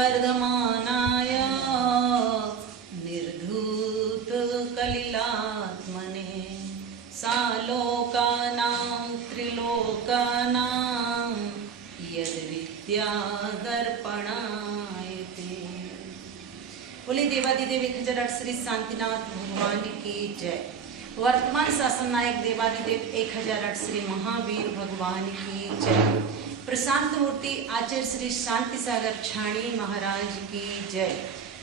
वर्धमानाय निर्धूत कलिलात्मने सालोकानां त्रिलोकानां यद्विद्या दर्पणायते। बोले देवादिदेव 1008 श्री शांतिनाथ भगवान की जय। वर्तमान शासन नायक देवादिदेव 1008 श्री महावीर भगवान की जय। प्रशांत मूर्ति आचार्य श्री शांति सागर छाणी महाराज की जय।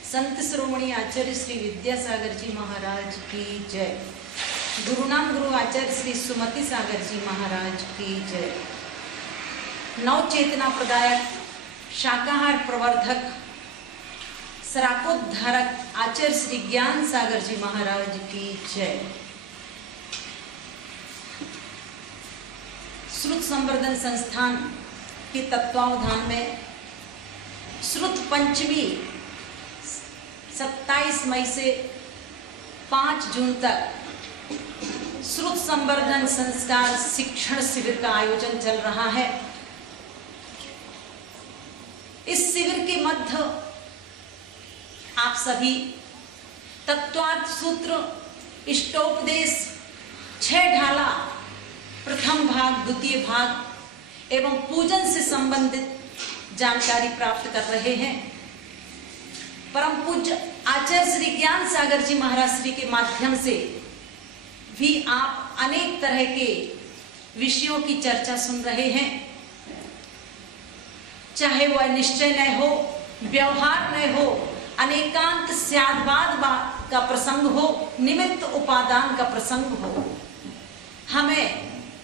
संत श्रोमणी आचार्य श्री विद्यासागर जी महाराज की जय। गुरुनाम गुरु आचार्य श्री सुमति सागर जी महाराज की जय। नव चेतना प्रदायक शाकाहार प्रवर्धक सराकोद्धारक आचार्य श्री ज्ञान सागर जी महाराज की जय। श्रुत संवर्धन संस्थान के तत्वावधान में श्रुत पंचमी 27 मई से 5 जून तक श्रुत संवर्धन संस्कार शिक्षण शिविर का आयोजन चल रहा है। इस शिविर के मध्य आप सभी तत्वार्थ सूत्र, इष्टोपदेश, 6 ढाला, प्रथम भाग, द्वितीय भाग एवं पूजन से संबंधित जानकारी प्राप्त कर रहे हैं। परम पूज्य आचार्य श्री ज्ञान सागर जी महाराज श्री के माध्यम से भी आप अनेक तरह के विषयों की चर्चा सुन रहे हैं। चाहे वह निश्चय न हो, व्यवहार न हो, अनेकांत स्याद्वाद का प्रसंग हो, निमित्त उपादान का प्रसंग हो, हमें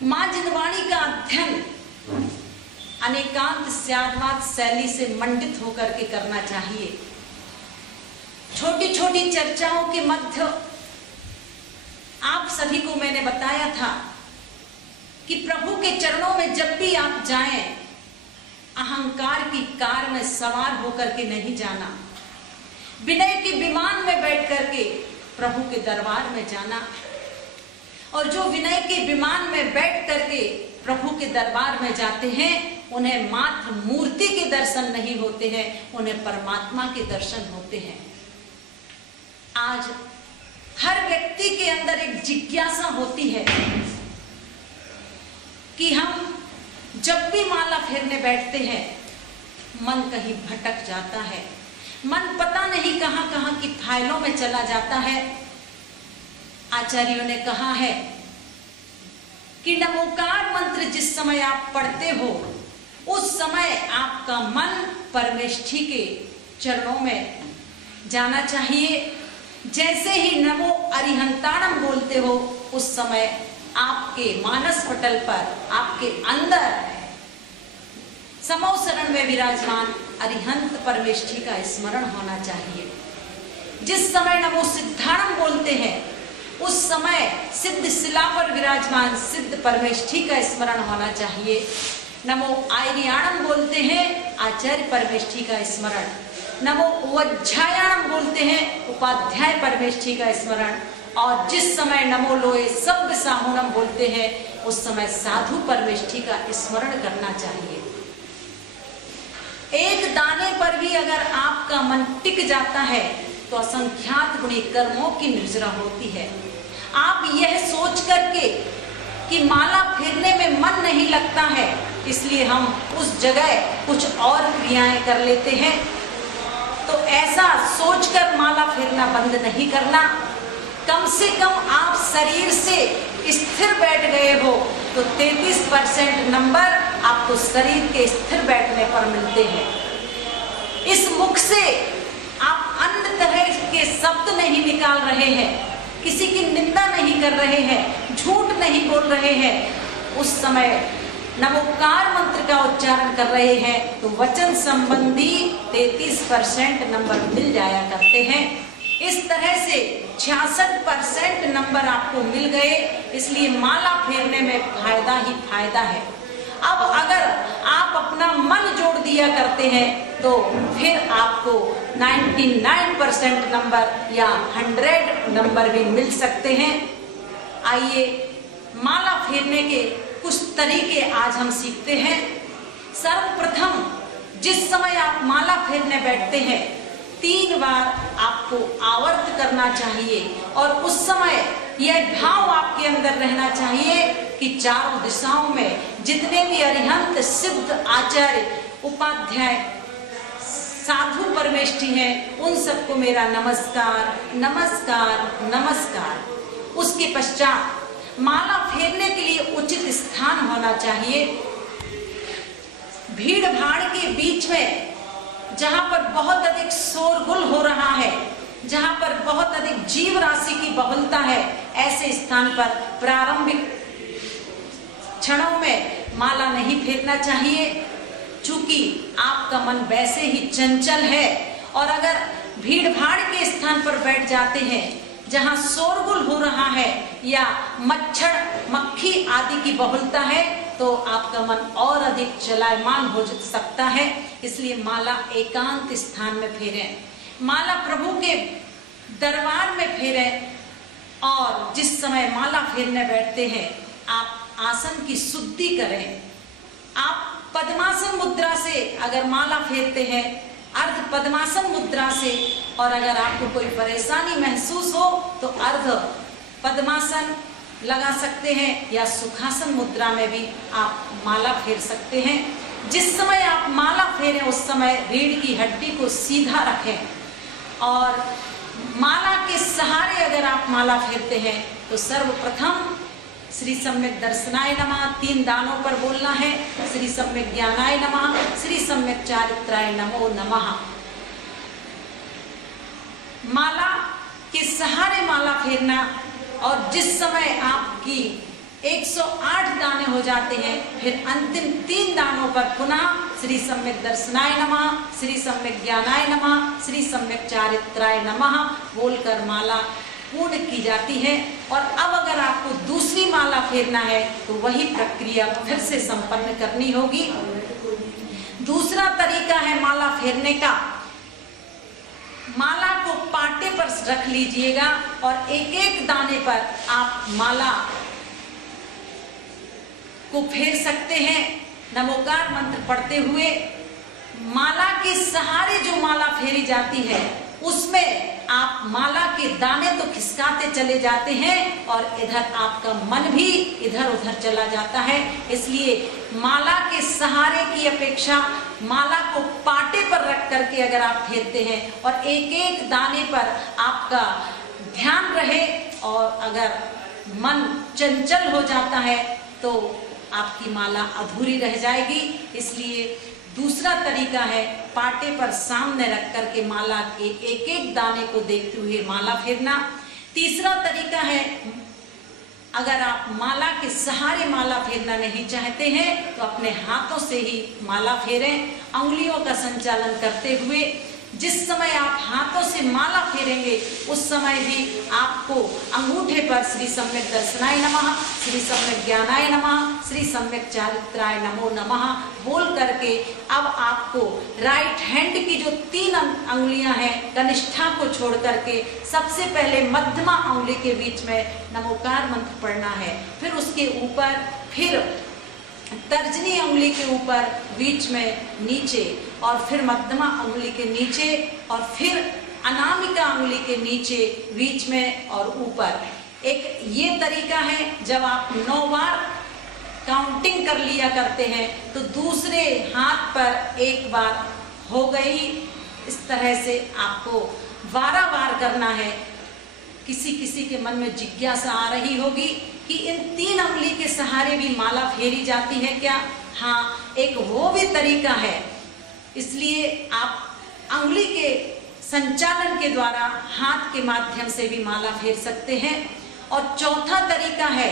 मां जिनवाणी का अध्ययन अनेकांत स्याद्वाद शैली से मंडित होकर के करना चाहिए। छोटी छोटी चर्चाओं के मध्य आप सभी को मैंने बताया था कि प्रभु के चरणों में जब भी आप जाएं, अहंकार की कार में सवार होकर के नहीं जाना, विनय के विमान में बैठ करके प्रभु के दरबार में जाना। और जो विनय के विमान में बैठ करके प्रभु के दरबार में जाते हैं, उन्हें मात्र मूर्ति के दर्शन नहीं होते हैं, उन्हें परमात्मा के दर्शन होते हैं। आज हर व्यक्ति के अंदर एक जिज्ञासा होती है कि हम जब भी माला फेरने बैठते हैं, मन कहीं भटक जाता है, मन पता नहीं कहां कहां की फाइलों में चला जाता है। आचार्यों ने कहा है कि नमोकार मंत्र जिस समय आप पढ़ते हो, उस समय आपका मन परमेष्ठी के चरणों में जाना चाहिए। जैसे ही नमो अरिहंताणम बोलते हो, उस समय आपके मानस पटल पर, आपके अंदर समो शरण में विराजमान अरिहंत परमेष्ठी का स्मरण होना चाहिए। जिस समय नमो सिद्धाणम बोलते हैं, उस समय सिद्ध शिला पर विराजमान सिद्ध परमेष्ठी का स्मरण होना चाहिए। नमो आयर्याणम बोलते हैं, आचार्य परमेष्ठी का स्मरण। नमो वज्झायाणम बोलते हैं, उपाध्याय परमेष्ठी का स्मरण। और जिस समय नमो लोए सब्ब साहुणम बोलते हैं, उस समय साधु परमेष्ठी का स्मरण करना चाहिए। एक दाने पर भी अगर आपका मन टिक जाता है तो असंख्यात गुणी कर्मों की निर्जरा होती है। आप यह सोच करके कि माला फेरने में मन नहीं लगता है, इसलिए हम उस जगह कुछ और क्रियाएं कर लेते हैं, तो ऐसा सोचकर माला फेरना बंद नहीं करना। कम से कम आप शरीर से स्थिर बैठ गए हो तो 33% नंबर आपको शरीर के स्थिर बैठने पर मिलते हैं। इस मुख से आप अन्य तरह के शब्द नहीं निकाल रहे हैं, किसी की निंदा नहीं कर रहे हैं, झूठ नहीं बोल रहे हैं, उस समय नमोकार मंत्र का उच्चारण कर रहे हैं तो वचन संबंधी 33% नंबर मिल जाया करते हैं। इस तरह से 66% नंबर आपको मिल गए, इसलिए माला फेरने में फायदा ही फायदा है। अब अगर आप अपना मन जोड़ दिया करते हैं तो फिर आपको 99% नंबर या 100 नंबर भी मिल सकते हैं। आइए माला फेरने के कुछ तरीके आज हम सीखते हैं। सर्वप्रथम जिस समय आप माला फेरने बैठते हैं 3 बार आपको आवर्त करना चाहिए और उस समय यह भाव आपके अंदर रहना चाहिए कि चारों दिशाओं में जितने भी अरिहंत, सिद्ध, आचार्य, उपाध्याय, साधु, परमेष्ठी हैं, उन सबको मेरा नमस्कार, नमस्कार, नमस्कार। उसके पश्चात माला फेरने के लिए उचित स्थान होना चाहिए। भीड़ भाड़ के बीच में जहां पर बहुत अधिक शोरगुल हो रहा है, जहां पर बहुत अधिक जीव राशि की बहुलता है, ऐसे स्थान पर प्रारंभिक क्षणों में माला नहीं फेरना चाहिए, चूंकि आपका मन वैसे ही चंचल है। और अगर भीड़ भाड़ के स्थान पर बैठ जाते हैं जहां शोरगुल हो रहा है या मच्छर, मक्खी आदि की बहुलता है, तो आपका मन और अधिक चलायमान हो सकता है। इसलिए माला एकांत स्थान में फेरें, माला प्रभु के दरबार में फेरें। और जिस समय माला फेरने बैठते हैं आप आसन की शुद्धि करें। आप पद्मासन मुद्रा से अगर माला फेरते हैं, अर्ध पद्मासन मुद्रा से, और अगर आपको कोई परेशानी महसूस हो तो अर्ध पद्मासन लगा सकते हैं या सुखासन मुद्रा में भी आप माला फेर सकते हैं। जिस समय आप माला फेरें उस समय रीढ़ की हड्डी को सीधा रखें और माला के सहारे अगर आप माला फेरते हैं तो सर्वप्रथम श्री सम्यक दर्शनाय नमः 3 दानों पर बोलना है, श्री सम्यक ज्ञानाय नमः, श्री सम्यक चारित्राय नमो नमः। माला के सहारे माला फेरना, और जिस समय आपकी 108 दाने हो जाते हैं फिर अंतिम 3 दानों पर पुनः श्री सम्यक दर्शनाय नमः, श्री सम्यक ज्ञानाय नमः, श्री सम्यक चारित्राय नमः बोलकर माला पूर्ण की जाती है। और अब अगर आपको दूसरी माला फेरना है तो वही प्रक्रिया फिर से संपन्न करनी होगी। दूसरा तरीका है माला फेरने का, माला को पाटे पर रख लीजिएगा और एक एक दाने पर आप माला को फेर सकते हैं नमोकार मंत्र पढ़ते हुए। माला के सहारे जो माला फेरी जाती है उसमें आप माला के दाने तो खिसकाते चले जाते हैं और इधर आपका मन भी इधर उधर चला जाता है। इसलिए माला के सहारे की अपेक्षा माला को पाटे पर रख करके अगर आप फेरते हैं और एक एक दाने पर आपका ध्यान रहे, और अगर मन चंचल हो जाता है तो आपकी माला अधूरी रह जाएगी। इसलिए दूसरा तरीका है पाटे पर सामने रख करके माला के एक एक दाने को देखते हुए माला फेरना। तीसरा तरीका है, अगर आप माला के सहारे माला फेरना नहीं चाहते हैं तो अपने हाथों से ही माला फेरें, अंगुलियों का संचालन करते हुए। जिस समय आप हाथों से माला फेरेंगे उस समय भी आपको अंगूठे पर श्री सम्यक दर्शनाय नमः, श्री सम्यक ज्ञानाय नमः, श्री सम्यक चारित्राय नमो नमः बोल करके अब आपको राइट हैंड की जो 3 अंगुलियां हैं कनिष्ठा को छोड़ करके सबसे पहले मध्यमा अंगुली के बीच में नमोकार मंत्र पढ़ना है, फिर उसके ऊपर, फिर तर्जनी अंगुली के ऊपर, बीच में नीचे, और फिर मध्यमा अंगुली के नीचे, और फिर अनामिका अंगुली के नीचे, बीच में और ऊपर। एक ये तरीका है, जब आप 9 बार काउंटिंग कर लिया करते हैं तो दूसरे हाथ पर 1 बार हो गई। इस तरह से आपको 12 बार करना है। किसी किसी के मन में जिज्ञासा आ रही होगी कि इन 3 अंगुली के सहारे भी माला फेरी जाती है क्या? हाँ, एक वो भी तरीका है। इसलिए आप अंगुली के संचालन के द्वारा हाथ के माध्यम से भी माला फेर सकते हैं। और चौथा तरीका है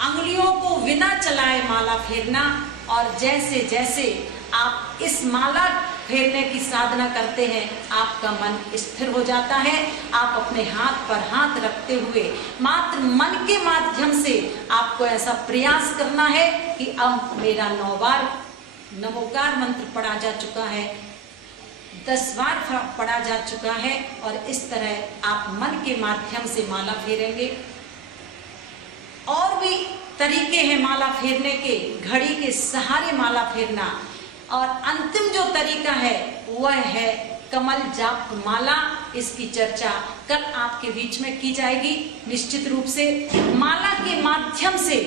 अंगुलियों को बिना चलाए माला फेरना। और जैसे जैसे आप इस माला फेरने की साधना करते हैं आपका मन स्थिर हो जाता है। आप अपने हाथ पर हाथ रखते हुए मात्र मन के माध्यम से आपको ऐसा प्रयास करना है कि अब मेरा 9 बार नमोकार मंत्र पढ़ा जा चुका है, 10 बार पढ़ा जा चुका है, और इस तरह आप मन के माध्यम से माला फेरेंगे। और भी तरीके हैं माला फेरने के। घड़ी के सहारे माला फेरना, और अंतिम जो तरीका है वह है कमल जाप माला। इसकी चर्चा कल आपके बीच में की जाएगी। निश्चित रूप से माला के माध्यम से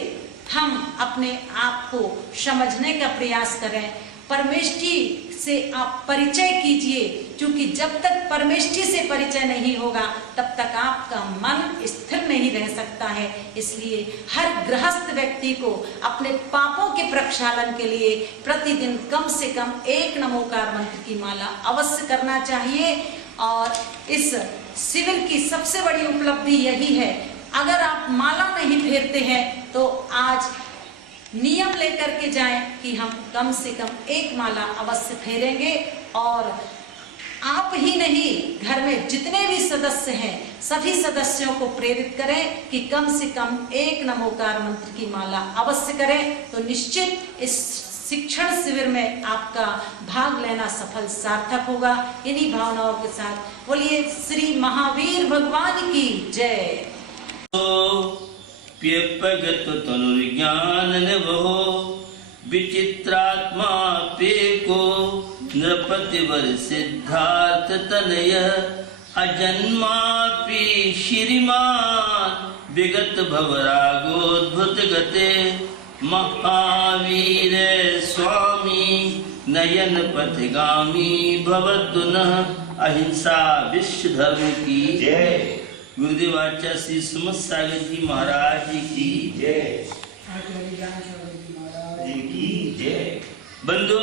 हम अपने आप को समझने का प्रयास करें। परमेष्ठी से आप परिचय कीजिए, क्योंकि जब तक परमेष्ठी से परिचय नहीं होगा तब तक आपका मन स्थिर नहीं रह सकता है। इसलिए हर गृहस्थ व्यक्ति को अपने पापों के प्रक्षालन के लिए प्रतिदिन कम से कम 1 नमोकार मंत्र की माला अवश्य करना चाहिए। और इस शिविर की सबसे बड़ी उपलब्धि यही है, अगर आप माला नहीं फेरते हैं तो आज नियम लेकर के जाएं कि हम कम से कम 1 माला अवश्य फेरेंगे। और आप ही नहीं, घर में जितने भी सदस्य हैं सभी सदस्यों को प्रेरित करें कि कम से कम 1 नमोकार मंत्र की माला अवश्य करें। तो निश्चित इस शिक्षण शिविर में आपका भाग लेना सफल सार्थक होगा। इन्हीं भावनाओं के साथ बोलिए श्री महावीर भगवान की जय। प्यपगत तनुर्ज्ञान निवहो विचित्रात्मा पेको नृपतिवर सिद्धार्थ तनय अजन्मापि श्रीमान विगत भवरागोद्भुत गते महावीर स्वामी नयन पथगामी भवद्दुनः अहिंसा विश्व धर्म की जय। गुरुदेव आचार्य श्री सुमत सागर जी महाराज की जय। की जय। बंधु,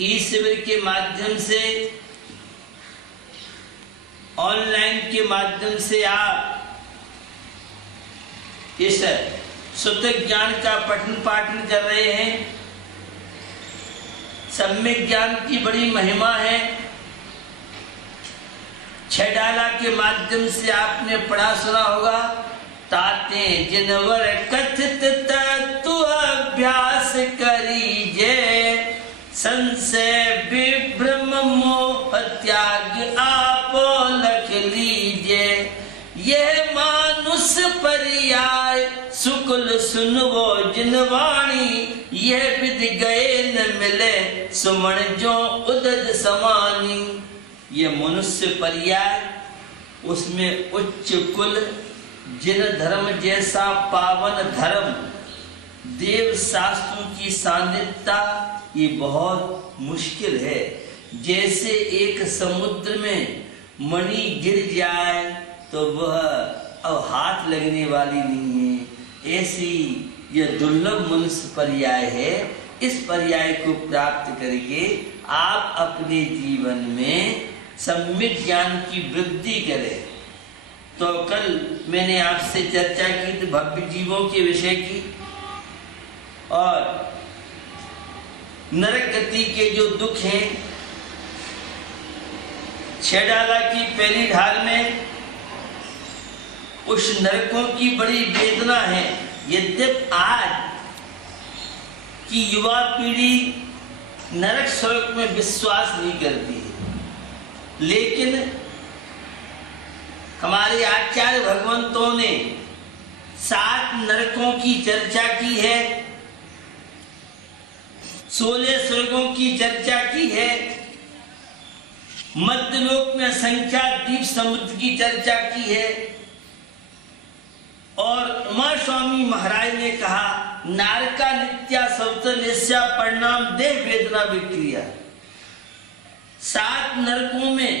ई शिविर के माध्यम से, ऑनलाइन के माध्यम से आप इस शुद्ध ज्ञान का पठन पाठन कर रहे हैं। सम्यक ज्ञान की बड़ी महिमा है। 6 डाला के माध्यम से आपने पढ़ा सुना होगा, ताते जिनवर कथित तत्व अभ्यास करीजे, संशय विभ्रम मोह त्याग आपो लख लीजे। यह मानुष पर्याय सुकुल सुनवो जिनवाणी, यह विद गए न मिले सुमन जो उदद समानी। ये मनुष्य पर्याय, उसमें उच्च कुल, जिन धर्म जैसा पावन धर्म, देव शास्त्रों की सानिध्यता, ये बहुत मुश्किल है। जैसे एक समुद्र में मणि गिर जाए तो वह अब हाथ लगने वाली नहीं है, ऐसी यह दुर्लभ मनुष्य पर्याय है। इस पर्याय को प्राप्त करके आप अपने जीवन में सम्यक ज्ञान की वृद्धि करें। तो कल मैंने आपसे चर्चा की थी भव्य जीवों के विषय की, और नरक गति के जो दुख हैं। 6 डाला की पहली ढाल में उस नरकों की बड़ी वेदना है। यद्यप आज की युवा पीढ़ी नरक स्वर्ग में विश्वास नहीं करती है, लेकिन हमारे आचार्य भगवंतों ने 7 नरकों की चर्चा की है, 16 स्वर्गों की चर्चा की है, मध्यलोक में संख्या द्वीप समुद्र की चर्चा की है। और उमा स्वामी महाराज ने कहा, नारका नित्या सौतन्यस्या परिणाम देह वेदना विक्रिया। 7 नरकों में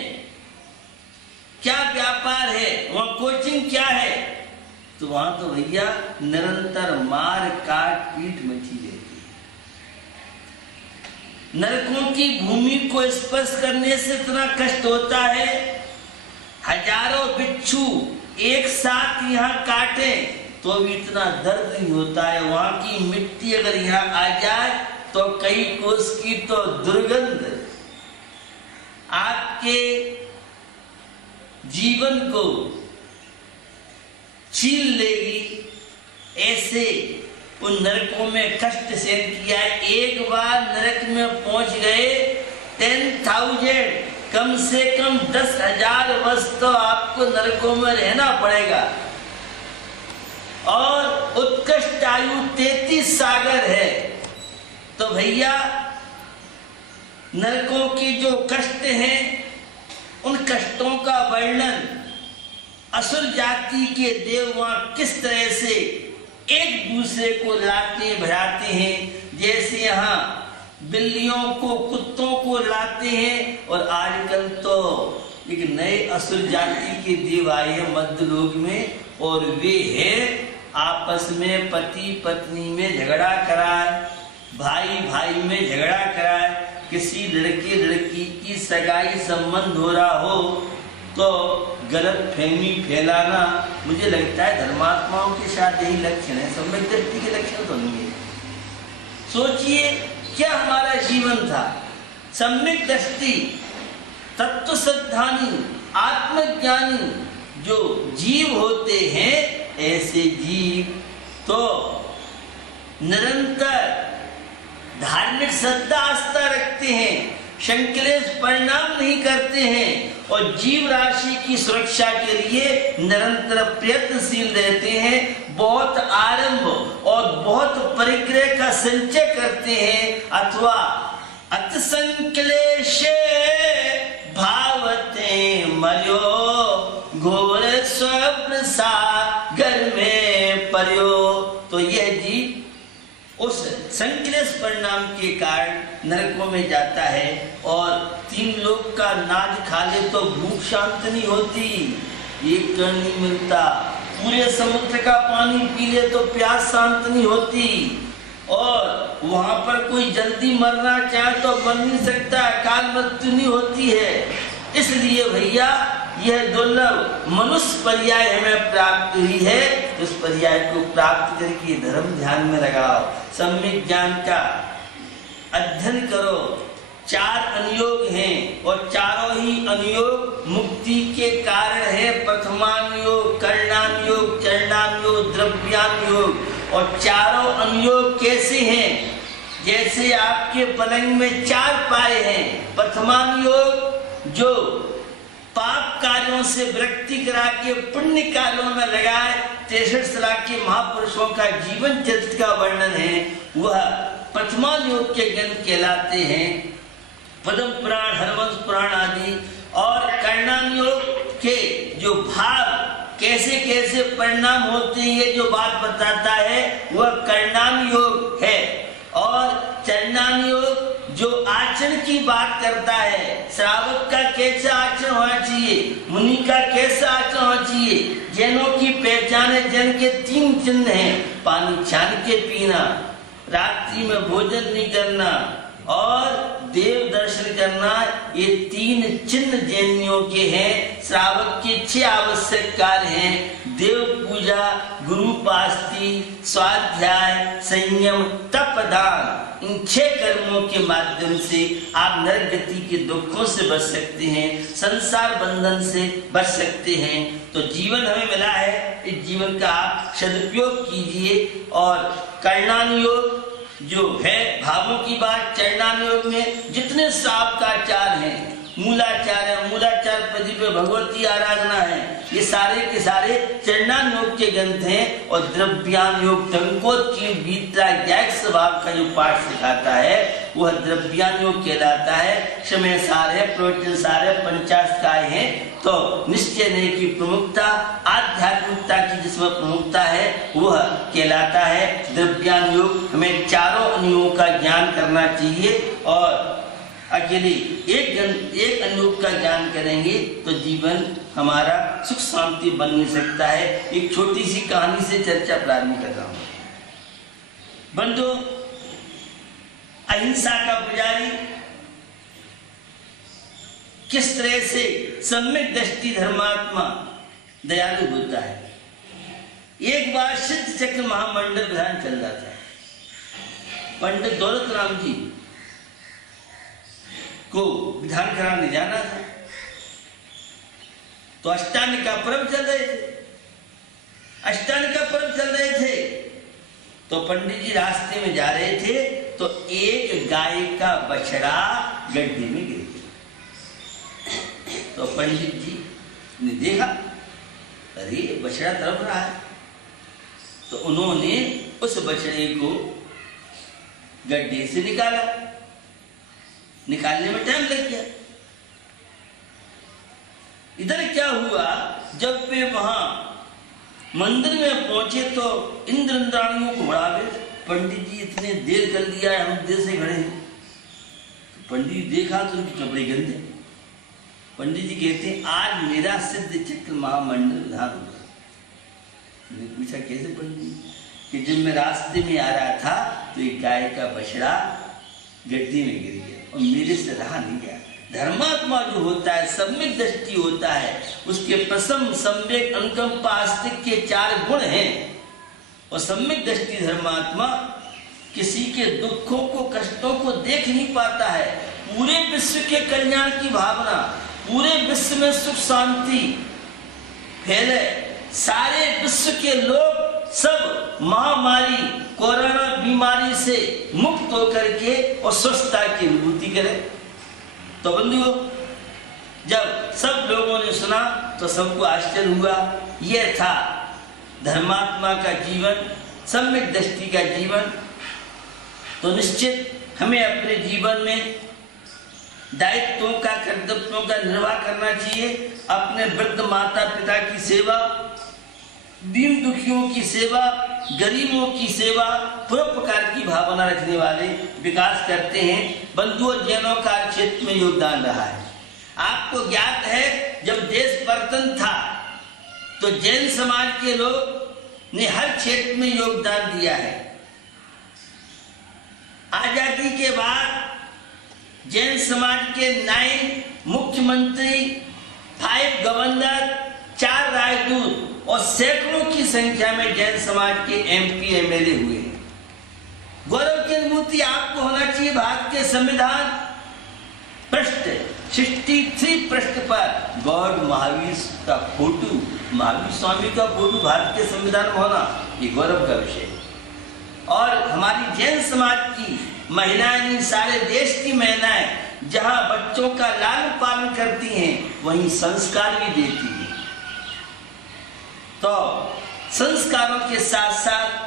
क्या व्यापार है, वहां कोचिंग क्या है, तो वहां तो भैया निरंतर मार काट पीट मची रहती है। नरकों की भूमि को स्पर्श करने से इतना कष्ट होता है, हजारों बिच्छू एक साथ यहाँ काटे तो भी इतना दर्द नहीं होता है। वहां की मिट्टी अगर यहाँ आ जाए तो कई कोस की तो दुर्गंध आपके जीवन को छीन लेगी। ऐसे उन नरकों में कष्ट सहन किया। एक बार नरक में पहुंच गए 10,000 कम से कम 10,000 वर्ष तो आपको नरकों में रहना पड़ेगा। और उत्कृष्ट आयु 33 सागर है, तो तो भैया नरकों के जो कष्ट हैं, उन कष्टों का वर्णन असुर जाति के देव वहां किस तरह से एक दूसरे को लाते भराते हैं। जैसे यहाँ बिल्लियों को कुत्तों को लाते हैं, और आजकल तो एक नए असुर जाति के देव आए हैं मध्यलोक में, और वे है आपस में पति पत्नी में झगड़ा कराए, भाई भाई में झगड़ा कराए, किसी लड़के लड़की की सगाई संबंध हो रहा हो तो गलत फहमी फैलाना, मुझे लगता है धर्मात्माओं के साथ यही लक्षण है, सम्यक दृष्टि के लक्षण तो नहीं है। सोचिए क्या हमारा जीवन था। सम्यक दृष्टि, तत्व श्रद्धानी, आत्मज्ञानी जो जीव होते हैं, ऐसे जीव तो निरंतर धार्मिक श्रद्धा आस्था रखते हैं, संकलेश परिणाम नहीं करते हैं, और जीव राशि की सुरक्षा के लिए निरंतर प्रयत्नशील रहते हैं। बहुत आरंभ और बहुत परिग्रह का संचय करते हैं, अथवा अति संकलेशे भावते मर्यो घोर स्वप्न सागर में पर्यो। तो यह जीव उस संकलेश परिणाम के कारण नरकों में जाता है, और 3 लोक का नाज खा ले तो भूख शांत नहीं होती, एक कण नहीं मिलता, पूरे समुद्र का पानी पी ले तो प्यास शांत नहीं होती, और वहां पर कोई जल्दी मरना चाहे तो मर नहीं सकता, अकाल मृत्यु नहीं होती है। इसलिए भैया यह दुर्लभ मनुष्य पर्याय हमें प्राप्त हुई है, उस पर्याय को प्राप्त करके धर्म ध्यान में लगाओ, सम्यक ज्ञान का अध्ययन करो। 4 अनुयोग हैं, और चारों ही अनुयोग मुक्ति के कारण है। प्रथमानुयोग, कर्णानुयोग, चरणानुयोग, द्रव्यानुयोग। और चारों अनुयोग कैसे हैं? जैसे आपके पलंग में 4 पाए हैं। प्रथमानुयोग जो पाप कार्यों से विरक्ति करा के पुण्य कार्यों में लगाए, 63 लाख के महापुरुषों का जीवन चरित्र का वर्णन है, वह प्रथमानुयोग के ग्रंथ कहलाते हैं, पद्म पुराण, हरवंश पुराण आदि। और कर्णानुयोग के जो भाव कैसे कैसे परिणाम होते हैं, ये जो बात बताता है वह कर्णानुयोग है। और चरणानुयोग जो आचरण की बात करता है, श्रावक का कैसा आचरण होना चाहिए, मुनि का कैसा आचरण होना चाहिए। जैनों की पहचान है, जैन के 3 चिन्ह हैं, पानी छान के पीना, रात्रि में भोजन नहीं करना और देव दर्शन करना। ये 3 चिन्ह जैनियों के हैं। श्रावक के 6 आवश्यक कार्य हैं, देव पूजा, गुरुपास्ति, स्वाध्याय, संयम, तप, दान। इन 6 कर्मों के माध्यम से आप नरक गति के दुखों से बच सकते हैं, संसार बंधन से बच सकते हैं। तो जीवन हमें मिला है, इस जीवन का आप सदुपयोग कीजिए। और कर्णानुयोग जो है भावों की बात, चरणानुयोग में जितने श्रावकाचार हैं, मूलाचार है, मूलाचार पदी पे भगवती आराधना है, ये सारे के सारे चरणानुयोग के ग्रंथ हैं। और द्रव्यानुयोग टंकोत्कीर्ण वीतराग स्वभाव का जो पाठ सिखाता है वह द्रव्यानुयोग कहलाता है। समय सार है, प्रवचन सार है, 50 काय है। तो निश्चय नहीं की प्रमुखता, आध्यात्मिकता की जिसमें प्रमुखता है वह कहलाता है द्रव्यानुयोग। हमें चारों अनुयोगों का ज्ञान करना चाहिए, और अकेले एक अनुयोग का ज्ञान करेंगे तो जीवन हमारा सुख शांति बन नहीं सकता है। एक छोटी सी कहानी से चर्चा प्रारंभ कर रहा हूं। बंधु, अहिंसा का पुजारी किस तरह से सम्यक दृष्टि धर्मात्मा दयालु होता है। एक बार सिद्ध चक्र महामंडल विधान चल रहा था। पंडित दौलत राम जी को विधान कराने जाना था, तो अष्टांग का पर्व चल रहे थे। अष्टांग का पर्व चल रहे थे तो पंडित जी रास्ते में जा रहे थे, तो एक गाय का बछड़ा गड्ढे में गिर गया। तो पंडित जी ने देखा, अरे बछड़ा तड़प रहा है, तो उन्होंने उस बछड़े को गड्ढे से निकाला, निकालने में टाइम लग गया। इधर क्या हुआ, जब वे वहां मंदिर में पहुंचे तो इंद्र इंद्राणियों को बड़ा आवेश, पंडित जी इतने देर कर दिया है, हम देर से खड़े हैं। तो पंडित जी देखा तो उनके कपड़े गंदे। पंडित जी कहते हैं आज मेरा सिद्ध चक्र महामंडल विधान होगा। मैंने पूछा कैसे पंडित जी? कि जब मैं रास्ते में आ रहा था तो एक गाय का बछड़ा गड्ढे में गिर गया और मेरे से रहा नहीं गया। धर्मात्मा जो होता है, सम्यक दृष्टि होता है, उसके प्रसम सम्यक अनुकंपा आस्तिक के 4 गुण हैं। और सम्यक दृष्टि धर्मात्मा किसी के दुखों को, कष्टों को देख नहीं पाता है। पूरे विश्व के कल्याण की भावना, पूरे विश्व में सुख शांति फैले, सारे विश्व के लोग सब महामारी कोरोना बीमारी से मुक्त होकर के और स्वस्थता की अनुभूति करें। तो बंधुओं, जब सब लोगों ने सुना तो सबको आश्चर्य हुआ। यह था धर्मात्मा का जीवन, सम्यक दृष्टि का जीवन। तो निश्चित हमें अपने जीवन में दायित्वों का, कर्तव्यों का निर्वाह करना चाहिए। अपने वृद्ध माता पिता की सेवा, दीन दुखियों की सेवा, गरीबों की सेवा, परोपकार की भावना रखने वाले विकास करते हैं। बंधुओं, जैनों का क्षेत्र में योगदान रहा है। आपको ज्ञात है जब देश परिवर्तन था तो जैन समाज के लोग ने हर क्षेत्र में योगदान दिया है। आजादी के बाद जैन समाज के 9 मुख्यमंत्री, 5 गवर्नर, 4 राजदूत और सैकड़ों की संख्या में जैन समाज के MP MLA हुए हैं। गौरव की अनुभूति आपको होना चाहिए। भारत के संविधान पृष्ठ 63 पृष्ठ पर गॉड महावीर का फोटो, महावीर स्वामी का फोटो भारत के संविधान में होना, ये गौरव का विषय है। और हमारी जैन समाज की महिलाएं, सारे देश की महिलाएं जहां बच्चों का लालन पालन करती हैं, वहीं संस्कार भी देती हैं। तो संस्कारों के साथ साथ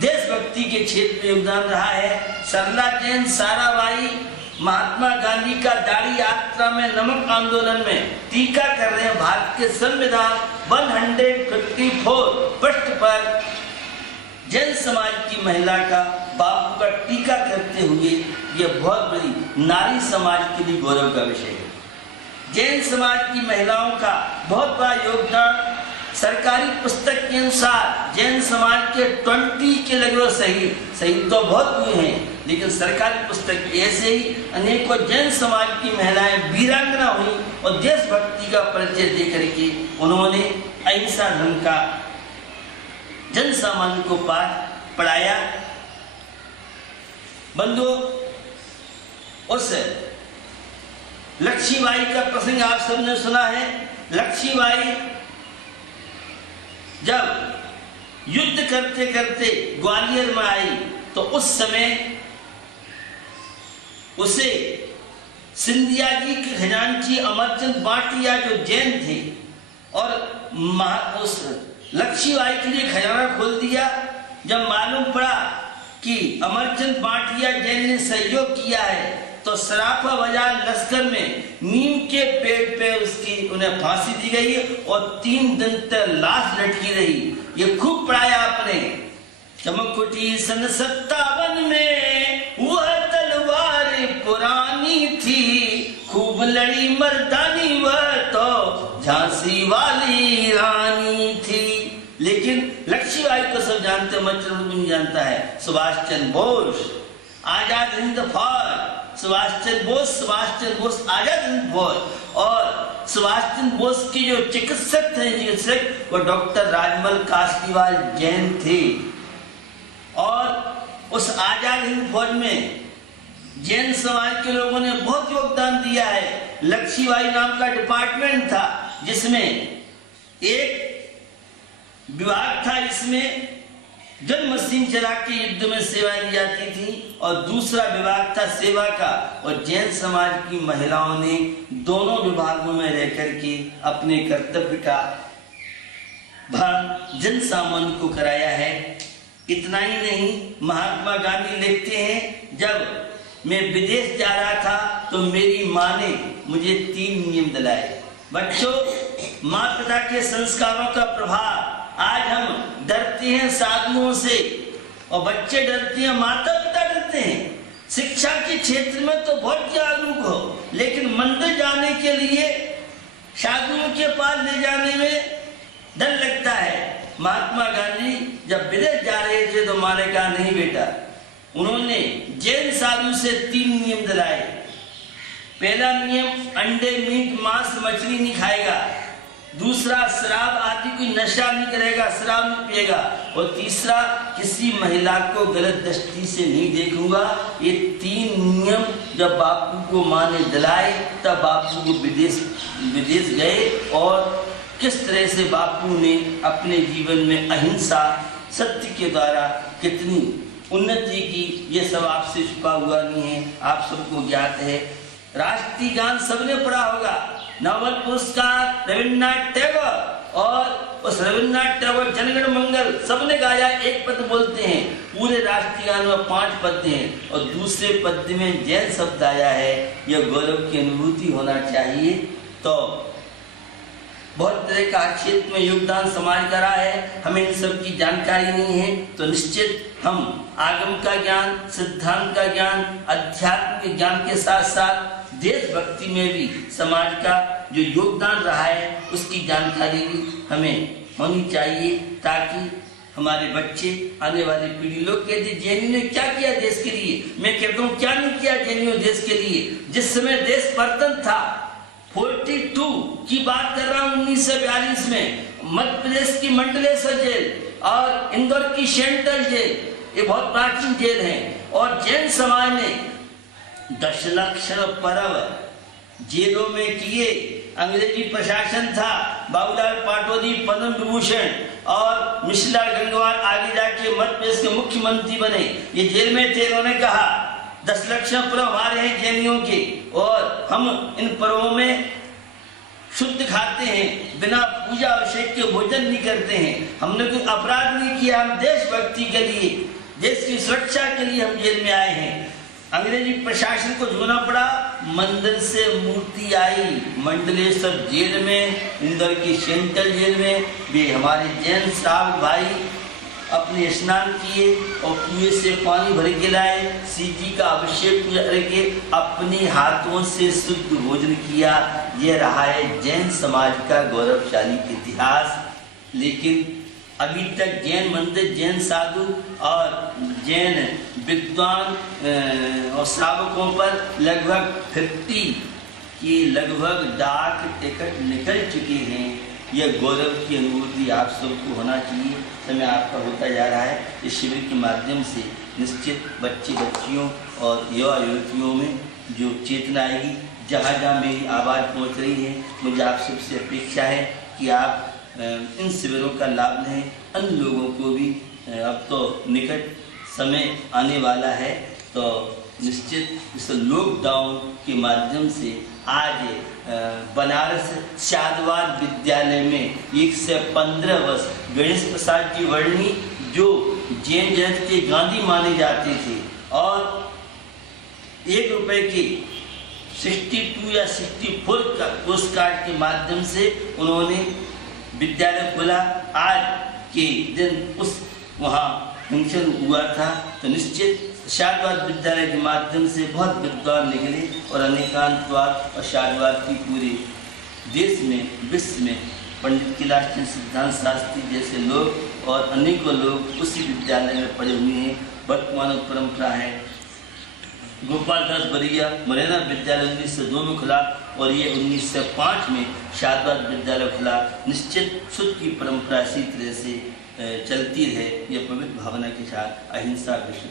देशभक्ति के क्षेत्र में योगदान रहा है। सरला जैन साराबाई महात्मा गांधी का दाढ़ी यात्रा में, नमक आंदोलन में टीका कर रहे हैं। भारत के संविधान 154 पृष्ठ पर जैन समाज की महिला का, बापू का टीका करते हुए यह बहुत बड़ी नारी समाज के लिए गौरव का विषय है। जैन समाज की महिलाओं का बहुत बड़ा योगदान। सरकारी पुस्तक के अनुसार जैन समाज के 20 के लगभग शहीद तो बहुत हुए हैं, लेकिन सरकारी पुस्तक ऐसे ही अनेकों जैन समाज की महिलाएं वीरांगना हुई और देशभक्ति का परिचय दे करके उन्होंने अहिंसा धर्म का जन सामान्य को पढ़ाया। बंधुओं, उस लक्ष्मीबाई का प्रसंग आप सबने सुना है। लक्ष्मीबाई जब युद्ध करते करते ग्वालियर में आई तो उस समय उसे सिंधिया जी के खजांची अमरचंद बाटिया जो जैन थे और उस लक्ष्मीबाई के लिए खजाना खोल दिया। जब मालूम पड़ा कि अमरचंद बाटिया जैन ने सहयोग किया है तो सराफा बाजार लश्कर में नीम के पेड़ पे उन्हें फांसी दी गई और 3 दिन तक लाश लटकी रही। ये खूब पढ़ाया आपने। चमकुटी सन 57 में वह तलवार पुरानी थी, खूब लड़ी मर्दानी वह तो झांसी वाली रानी थी। लेकिन लक्ष्मीबाई को सब जानते, मचर नहीं जानता है। सुभाष चंद्र बोस, आजाद हिंद फौज, सुभाष चंद्र बोस आजाद हिंद फौज। और सुभाष चंद्र बोस के जो चिकित्सक थे, वो डॉक्टर राजमल कास्कीवाल जैन थे। और उस आजाद हिंद फौज में जैन समाज के लोगों ने बहुत योगदान दिया है। लक्ष्मीबाई नाम का डिपार्टमेंट था जिसमें एक विभाग था, इसमें गन मशीन चला के युद्ध में सेवाएं दी जाती थी, और दूसरा विभाग था सेवा का। और जैन समाज की महिलाओं ने दोनों विभागों में रहकर के अपने कर्तव्य का भान जन सामान्य को कराया है। इतना ही नहीं, महात्मा गांधी लिखते हैं, जब मैं विदेश जा रहा था तो मेरी माँ ने मुझे 3 नियम दिलाए। बच्चों, माँ पिता के संस्कारों का प्रभाव, आज हम डरते हैं साधुओं से और बच्चे डरते हैं, माता पिता डरते हैं। शिक्षा के क्षेत्र में तो बहुत जागरूक हो, लेकिन मंदिर जाने के लिए साधुओं के पास ले जाने में डर लगता है। महात्मा गांधी जब विदेश जा रहे थे तो माँ ने कहा, नहीं बेटा, उन्होंने जैन साधु से 3 नियम दिलाए। पहला नियम, अंडे मीट मांस मछली नहीं खाएगा। दूसरा, शराब आदि कोई नशा नहीं करेगा, शराब नहीं पिएगा। और तीसरा, किसी महिला को गलत दृष्टि से नहीं देखूंगा। ये 3 नियम जब बापू को माँ ने दिलाए, तब बापू को विदेश गए और किस तरह से बापू ने अपने जीवन में अहिंसा सत्य के द्वारा कितनी उन्नति की, ये सब आपसे छुपा हुआ नहीं है, आप सबको ज्ञात है। राष्ट्रीय गान सबने पढ़ा होगा, नोबेल पुरस्कार रविन्द्रनाथ टैगोर, और उस रविन्द्रनाथ टैगोर जनगण मंगल सबने गाया। एक पद बोलते हैं, पूरे राष्ट्रीय गान में 5 पद हैं और दूसरे पद में जैन शब्द आया है। यह गौरव की अनुभूति होना चाहिए। तो बहुत तरह का क्षेत्र में योगदान समाज का रहा है, हमें इन सब की जानकारी नहीं है, तो निश्चित हम आगम का ज्ञान, सिद्धांत का ज्ञान, अध्यात्म के ज्ञान के साथ साथ देशभक्ति में भी समाज का जो योगदान रहा है उसकी जानकारी भी हमें होनी चाहिए, ताकि हमारे बच्चे, आने वाली पीढ़ी, लोग कहते जैनियों ने क्या किया देश के लिए, मैं कहता हूँ क्या नहीं किया जैनियों देश के लिए। जिस समय देश पतन था, 42 की बात कर रहा हूँ, 1942 में, मध्य प्रदेश की मंडलेश्वर जेल और इंदौर की सेंट्रल जेल, ये बहुत प्राचीन जेल है। और जैन समाज ने दशलक्षण पर्व जेलों में किए। अंग्रेजी प्रशासन था, बाबूलाल पाटोदी पद्म विभूषण और मिश्रलाल गंगवार आगे जाके मध्य प्रदेश के मुख्यमंत्री बने, ये जेल में थे। उन्होंने कहा 10 लक्षण पर्व हमारे हैं जैनियों के, और हम इन पर्वों में शुद्ध खाते हैं, बिना पूजा अभिषेक के भोजन नहीं करते हैं। हमने कोई अपराध नहीं किया, हम देशभक्ति के लिए, देश की सुरक्षा के लिए हम जेल में आए हैं। अंग्रेजी प्रशासन को झुकना पड़ा, मंदिर से मूर्ति आई मंडलेश्वर जेल में, इंदौर की सेंट्रल जेल में भी हमारे जैन साहब भाई अपने स्नान किए और कुएं से पानी भर के लाए, शिव जी का अभिषेक करके अपने हाथों से शुद्ध भोजन किया। यह रहा है जैन समाज का गौरवशाली इतिहास। लेकिन अभी तक जैन मंदिर, जैन साधु और जैन विद्वान और श्रावकों पर लगभग 50 के लगभग डाक टिकट निकल चुके हैं। यह गौरव की अनुभूति आप सबको होना चाहिए। समय आपका होता जा रहा है। इस शिविर के माध्यम से निश्चित बच्चे बच्चियों और युवा युवतियों में जो चेतना आएगी, जहाँ जहाँ मेरी आवाज़ पहुँच रही है, मुझे आप सबसे अपेक्षा है कि आप इन शिविरों का लाभ लें। अन्य लोगों को भी अब तो निकट समय आने वाला है, तो निश्चित इस लॉकडाउन के माध्यम से आज बनारस शादवाद विद्यालय में 1 से 15 वर्ष गणेश प्रसाद जी वर्णी, जो जैन जगत के गांधी माने जाते थे, और 1 रुपए के 62 या 64 का पोस्टकार्ड के माध्यम से उन्होंने विद्यालय खोला। आज के दिन उस वहाँ फंक्शन हुआ था, तो निश्चित शादवाद विद्यालय के माध्यम से बहुत विद्वान निकले और अनेकांतवाद और शादवाद की पूरे देश में, विश्व में पंडित कैलाश चंद्र सिद्धांत शास्त्री जैसे लोग और अनेकों लोग उसी विद्यालय में पढ़े हुए हैं। वर्तमान परंपरा है। गोपाल दास बरिया मुरैना विद्यालय 1902 में खुला और ये 1905 में शादवाद विद्यालय खुला। निश्चित शुद्ध की परंपरा इसी तरह से चलती रहे, यह पवित्र भावना के साथ अहिंसा विश्व